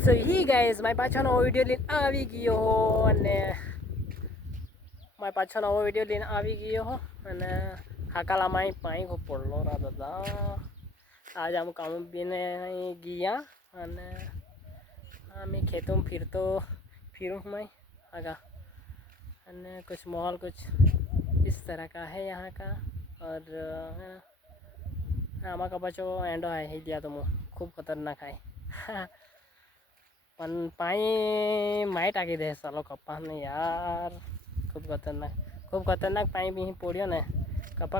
સો હી guys મારી પાછો નવો વિડીયો લઈને આવી ગયો અને હાકાલામાં પાણી ખૂબ પડલો દાદા आज हम काम पीने गया અને मैं खेतों में फिरूँ मैं आगा અને कुछ माहौल कुछ इस तरह का है यहाँ का और आमा का बच्चों एंडो है ही दिया तो खूब खतरनाक है પણ પાણી માય ટાંકી દે સાલો કપાસને યાર ખૂબ ખતરનાક પાણી બી પડ્યો ને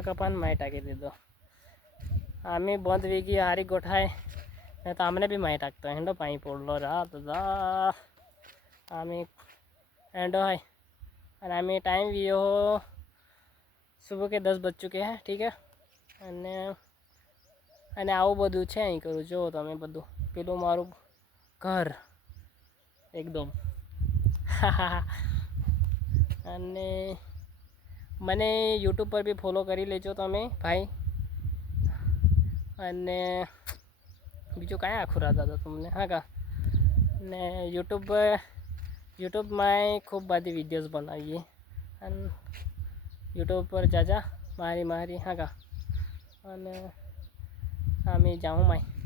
કપાને માય ટાંકી દીધો આમે બંધ વીગી હારી ગોઠાય ને તો અમને भी माय टाकतो एंडो पानी पड़लो रा दादा आमे एंडो है और आमे टाइम भी हो सुबह के 10 बज चुके हैं ठीक है અને આવું બધું છે અહીં કરું જો તમે બધું પેલું મારું ઘર એકદમ અને મને યુટ્યુબ પર બી ફોલો કરી લેજો તમે ભાઈ અને બીજું કાંઈ આખું રાત હતો તમને હા કા ને યુટ્યુબમાં ખૂબ બધી વિડીયોઝ બનાવીએ અને યુટ્યુબ પર જાજા મારી હા કા અને અમે જાઉં માય